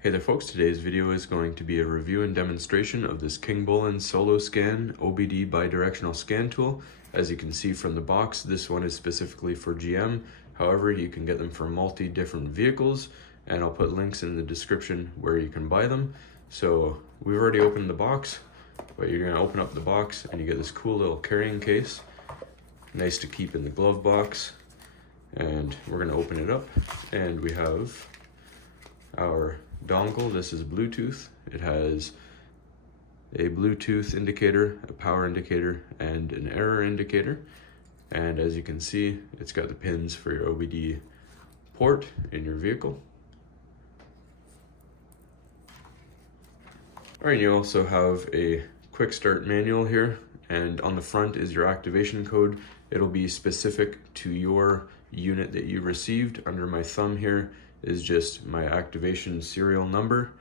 Hey there folks, today's video is going to be a review and demonstration of this Kingbolen Soloscan OBD bidirectional scan tool. As you can see from the box, this one is specifically for GM. However, you can get them for different vehicles, and I'll put links in the description where you can buy them. So we've already opened the box, but you're gonna open up the box and you get this cool little carrying case. Nice to keep in the glove box. And we're gonna open it up and we have our dongle. This is Bluetooth. It has a Bluetooth indicator, a power indicator, and an error indicator. And as you can see, it's got the pins for your OBD port in your vehicle. All right, you also have a quick start manual here, and on the front is your activation code. It'll be specific to your unit that you received. Under my thumb here is just my activation serial number,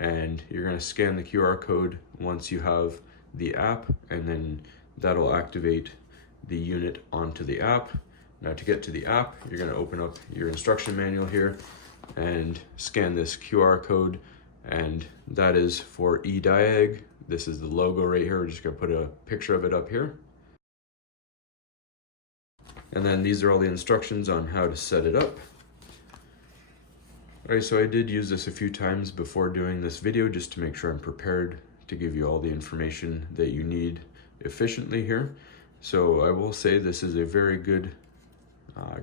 and you're going to scan the QR code once you have the app, and then that'll activate the unit onto the app. Now to get to the app, you're going to open up your instruction manual here and scan this QR code, and that is for eDiag. This is the logo right here. We're just going to put a picture of it up here. And then these are all the instructions on how to set it up. Alright, so I did use this a few times before doing this video just to make sure I'm prepared to give you all the information that you need efficiently here. So I will say this is a very good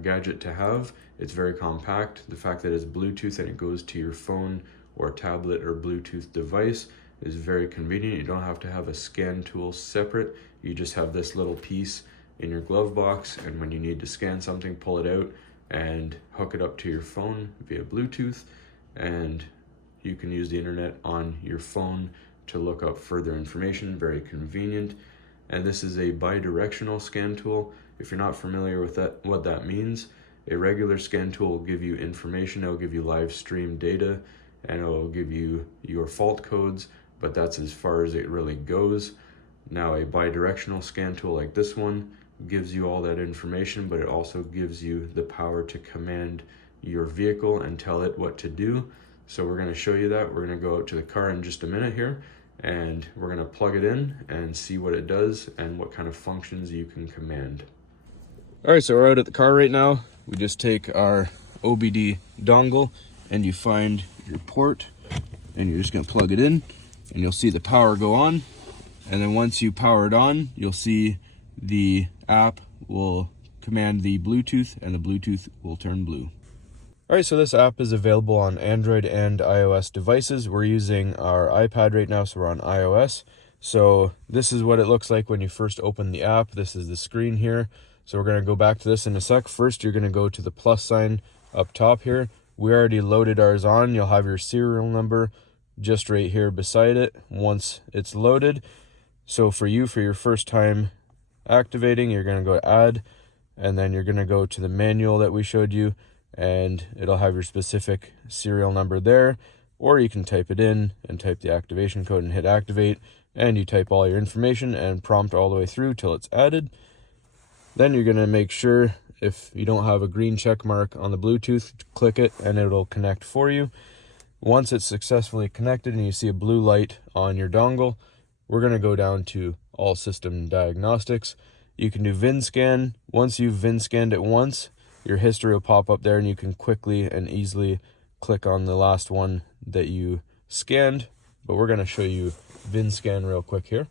gadget to have. It's very compact. The fact that it's Bluetooth and it goes to your phone or tablet or Bluetooth device is very convenient. You don't have to have a scan tool separate. You just have this little piece in your glove box, and when you need to scan something, pull it out and hook it up to your phone via Bluetooth, and you can use the internet on your phone to look up further information. Very convenient. And this is a bidirectional scan tool. If you're not familiar with that, what that means, a regular scan tool will give you information. It'll give you live stream data and it'll give you your fault codes, but that's as far as it really goes. Now a bidirectional scan tool like this one gives you all that information, but it also gives you the power to command your vehicle and tell it what to do. So we're going to show you that. We're going to go out to the car in just a minute here, and we're going to plug it in and see what it does and what kind of functions you can command. All right, so we're out at the car right now. We just take our OBD dongle and you find your port and you're just going to plug it in, and you'll see the power go on. And then once you power it on, you'll see the app will command the Bluetooth and the Bluetooth will turn blue. All right, so this app is available on Android and iOS devices. We're using our iPad right now, so we're on iOS. So this is what it looks like when you first open the app. This is the screen here. So we're going to go back to this in a sec. First, you're going to go to the plus sign up top here. We already loaded ours on. You'll have your serial number just right here beside it once it's loaded. So for you, for your first time activating, you're going to go to add, and then you're going to go to the manual that we showed you, and it'll have your specific serial number there, or you can type it in and type the activation code and hit activate, and you type all your information and prompt all the way through till it's added. Then you're going to make sure, if you don't have a green check mark on the Bluetooth, click it and it'll connect for you. Once it's successfully connected and you see a blue light on your dongle, we're going to go down to all system diagnostics. You can do VIN scan. Once you've VIN scanned it once, your history will pop up there and you can quickly and easily click on the last one that you scanned. But we're going to show you VIN scan real quick here.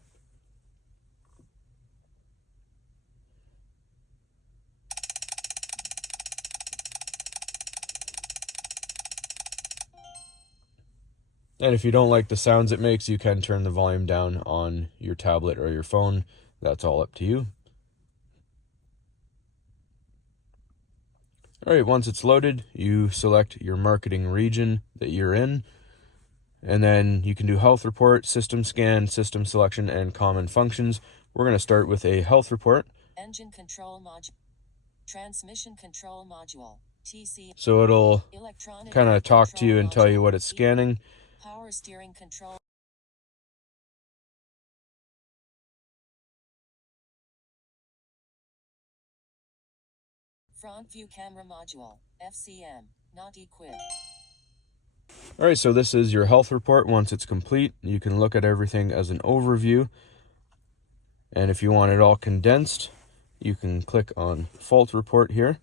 And if you don't like the sounds it makes, you can turn the volume down on your tablet or your phone. That's all up to you. All right, once it's loaded, you select your marketing region that you're in, and then you can do health report, system scan, system selection, and common functions. We're going to start with a health report. Engine control module, transmission control module, TC. So it'll kind of talk to you and tell you what it's scanning. Power steering control. Front view camera module, FCM, not equipped. All right, so this is your health report. Once it's complete, you can look at everything as an overview. And if you want it all condensed, you can click on fault report here.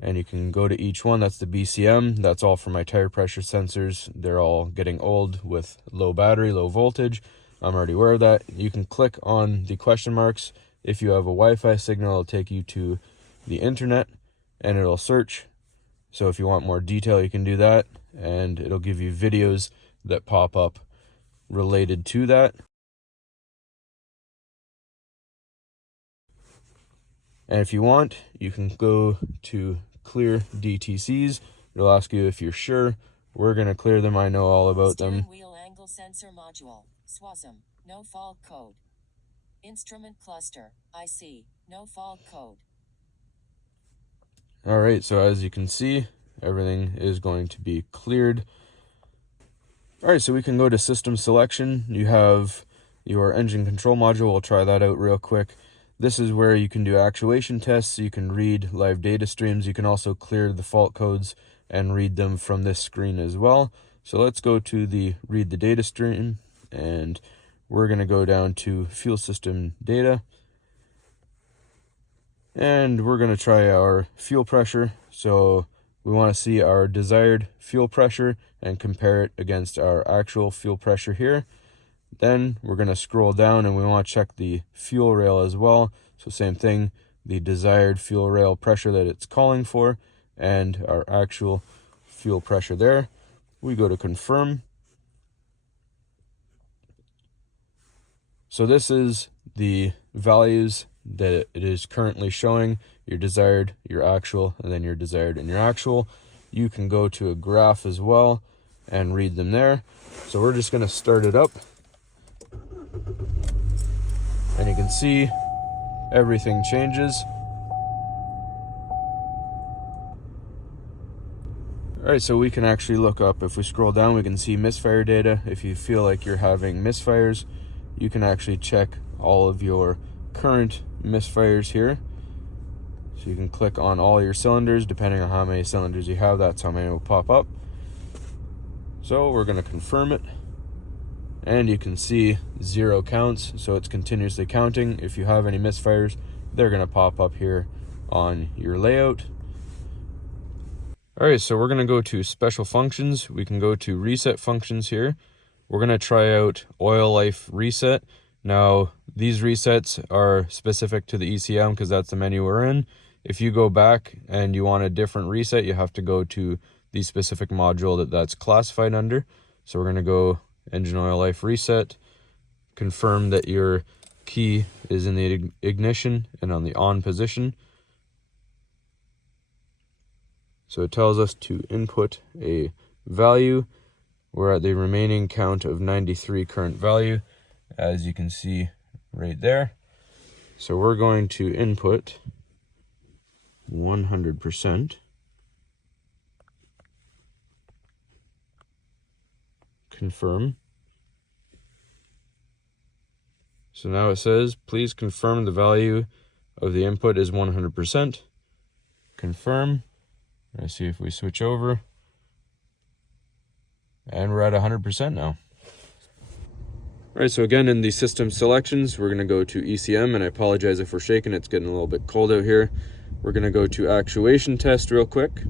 And you can go to each one. That's the BCM. That's all for my tire pressure sensors. They're all getting old with low battery, low voltage. I'm already aware of that. You can click on the question marks. If you have a Wi-Fi signal, it'll take you to the internet and it'll search. So if you want more detail, you can do that, and it'll give you videos that pop up related to that. And if you want, you can go to clear DTCs. It'll ask you if you're sure. We're going to clear them. I know all about them. Steering wheel angle sensor module, SWASM, no fault code. Instrument cluster, IC, no fault code. All right, so as you can see, everything is going to be cleared. All right, so we can go to system selection. You have your engine control module. We'll try that out real quick. This is where you can do actuation tests. You can read live data streams. You can also clear the fault codes and read them from this screen as well. So let's go to the read the data stream, and we're going to go down to fuel system data. And we're going to try our fuel pressure. So we want to see our desired fuel pressure and compare it against our actual fuel pressure here. Then we're going to scroll down and we want to check the fuel rail as well. So same thing, the desired fuel rail pressure that it's calling for and our actual fuel pressure there. We go to confirm. So this is the values that it is currently showing, your desired, your actual, and then your desired and your actual. You can go to a graph as well and read them there. So we're just going to start it up. And you can see everything changes. All right, so we can actually look up, if we scroll down, we can see misfire data. If you feel like you're having misfires, you can actually check all of your current misfires here. So you can click on all your cylinders. Depending on how many cylinders you have, that's how many will pop up. So we're going to confirm it. And you can see 0 counts, so it's continuously counting. If you have any misfires, they're going to pop up here on your layout. All right, so we're going to go to special functions. We can go to reset functions here. We're going to try out oil life reset. Now, these resets are specific to the ECM because that's the menu we're in. If you go back and you want a different reset, you have to go to the specific module that's classified under. So we're going to go engine oil life reset, confirm that your key is in the ignition and on the on position. So it tells us to input a value. We're at the remaining count of 93 current value, as you can see right there. So we're going to input 100%. Confirm. So now it says, please confirm the value of the input is 100%. Confirm. Let's see if we switch over. And we're at 100% now. All right, so again, in the system selections, we're going to go to ECM, and I apologize if we're shaking. It's getting a little bit cold out here. We're going to go to actuation test real quick,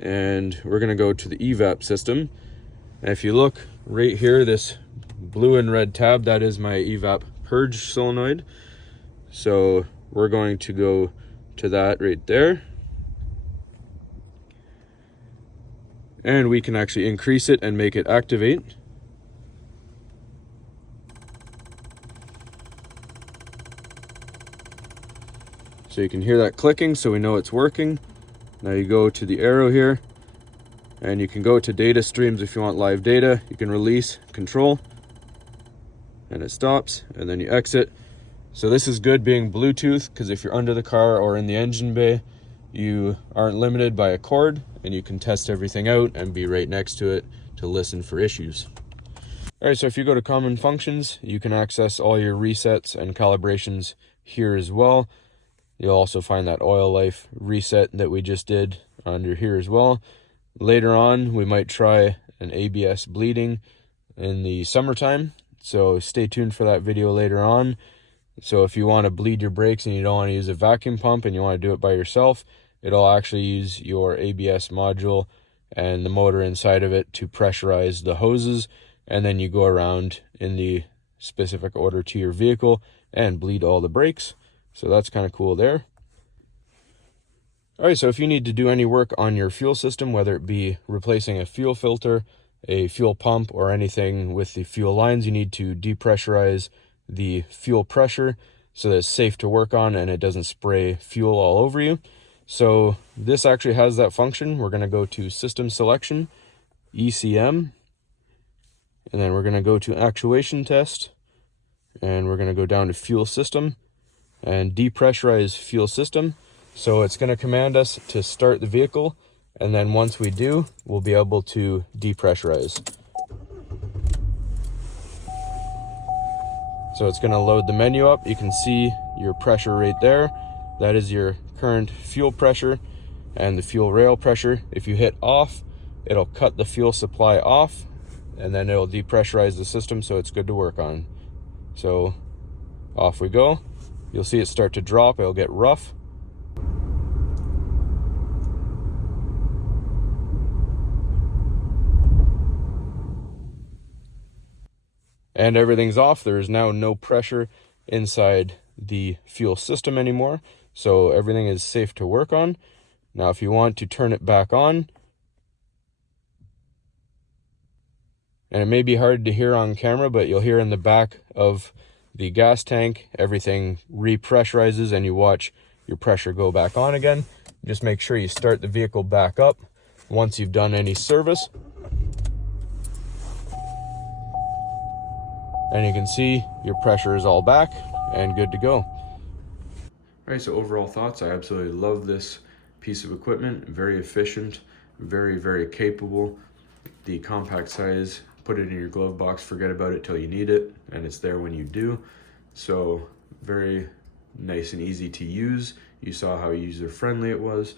and we're going to go to the evap system. And if you look right here, this blue and red tab, that is my evap purge solenoid. So we're going to go to that right there. And we can actually increase it and make it activate. So you can hear that clicking, so we know it's working. Now you go to the arrow here, and you can go to data streams if you want live data. You can release control, and it stops, and then you exit. So this is good being Bluetooth, because if you're under the car or in the engine bay, you aren't limited by a cord, and you can test everything out and be right next to it to listen for issues. All right, so if you go to common functions, you can access all your resets and calibrations here as well. You'll also find that oil life reset that we just did under here as well. Later on, we might try an ABS bleeding in the summertime, so stay tuned for that video later on. So if you want to bleed your brakes and you don't want to use a vacuum pump and you want to do it by yourself, it'll actually use your ABS module and the motor inside of it to pressurize the hoses, and then you go around in the specific order to your vehicle and bleed all the brakes. So that's kind of cool there. All right, so if you need to do any work on your fuel system, whether it be replacing a fuel filter, a fuel pump, or anything with the fuel lines, you need to depressurize the fuel pressure so that it's safe to work on and it doesn't spray fuel all over you. So this actually has that function. We're going to go to System Selection, ECM, and then we're going to go to Actuation Test, and we're going to go down to Fuel System and depressurize fuel system. So it's going to command us to start the vehicle, and then once we do, we'll be able to depressurize. So it's going to load the menu up. You can see your pressure right there. That is your current fuel pressure and the fuel rail pressure. If you hit off, it'll cut the fuel supply off, and then it'll depressurize the system so it's good to work on. So off we go. You'll see it start to drop. It'll get rough. And everything's off. There is now no pressure inside the fuel system anymore. So everything is safe to work on. Now, if you want to turn it back on, and it may be hard to hear on camera, but you'll hear in the back of the gas tank, everything repressurizes and you watch your pressure go back on again. Just make sure you start the vehicle back up once you've done any service. And you can see your pressure is all back and good to go. All right, so overall thoughts, I absolutely love this piece of equipment. Very efficient, very, very capable. The compact size, put it in your glove box, forget about it till you need it, and it's there when you do. So very nice and easy to use. You saw how user-friendly it was.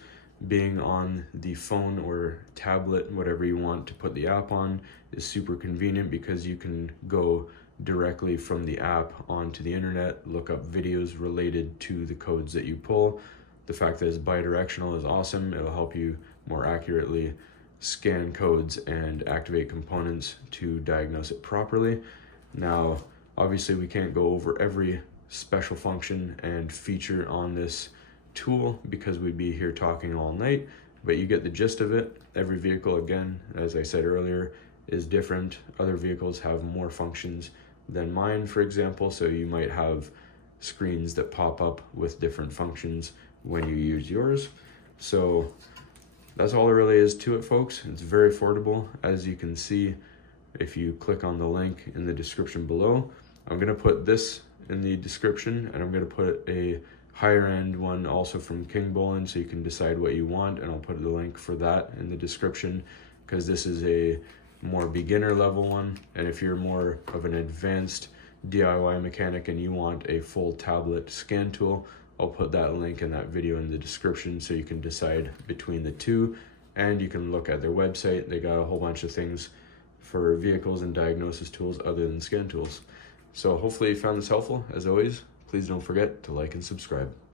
Being on the phone or tablet, whatever you want to put the app on, is super convenient because you can go directly from the app onto the internet, look up videos related to the codes that you pull. The fact that it's bidirectional is awesome. It'll help you more accurately scan codes and activate components to diagnose it properly. Now, obviously we can't go over every special function and feature on this tool because we'd be here talking all night, but you get the gist of it. Every vehicle, again, as I said earlier, is different. Other vehicles have more functions than mine, for example, so you might have screens that pop up with different functions when you use yours. So that's all there really is to it, folks. It's very affordable, as you can see if you click on the link in the description below. I'm going to put this in the description, and I'm going to put a higher end one also from Kingbolen, so you can decide what you want, and I'll put the link for that in the description because this is a more beginner level one. And if you're more of an advanced DIY mechanic and you want a full tablet scan tool, I'll put that link in that video in the description so you can decide between the two, and you can look at their website. They got a whole bunch of things for vehicles and diagnosis tools other than scan tools. So hopefully you found this helpful. As always, please don't forget to like and subscribe.